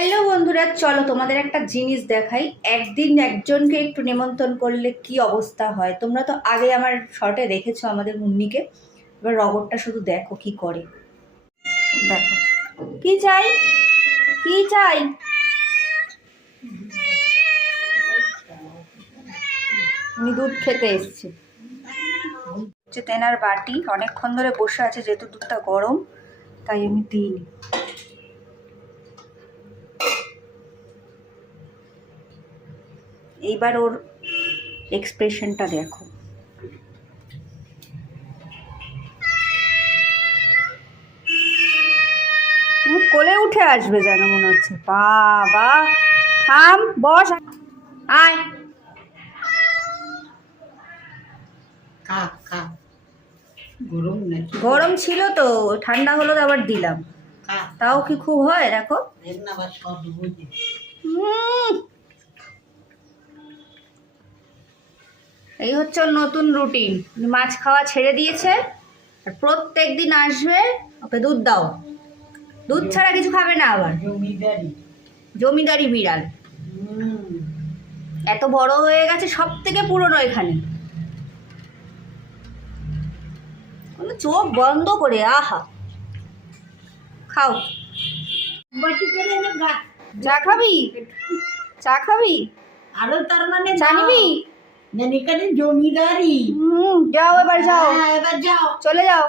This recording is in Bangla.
হ্যালো বন্ধুরা, চলো তোমাদের একটা জিনিস দেখাই। একদিন একজনকে একটু নিমন্ত্রণ করলে কি অবস্থা হয়। তোমরা তো আগে আমার শর্টে দেখেছো আমাদের মুন্নিকে, এবার রবটটা শুধু দেখো কি করে। দেখো কি চাই, কি চাই। উনি দুধ খেতে এসছে। হচ্ছে তেনার বাটি, অনেকক্ষণ ধরে বসে আছে, যেহেতু দুধটা গরম তাই আমি দিইনি। এইবার ওর এক্সপ্রেশনটা দেখো। কোলে উঠে আসবে যেন মনে হচ্ছে। বাবা থাম, বস, আয়। গরম ছিল তো, ঠান্ডা হলো তো আবার দিলাম। তাও কি খুব হয় দেখো। এই হচ্ছে ওর নতুন রুটিন। মাছ খাওয়া ছেড়ে দিয়েছে আর প্রত্যেক দিন আসবে, ওকে দুধ দাও, দুধ ছাড়া কিছু খাবে না। আবার জমিদারি বিড়াল, এত বড় হয়ে গেছে, সব থেকে পুরনো এখানে। চোখ বন্ধ করে, আহা খাও। চা খাবি, চা খাবি আরো তার মানে চা নিবি? এখানে জমিদারি। যাও এবার, যাও এবার যাও, চলে যাও।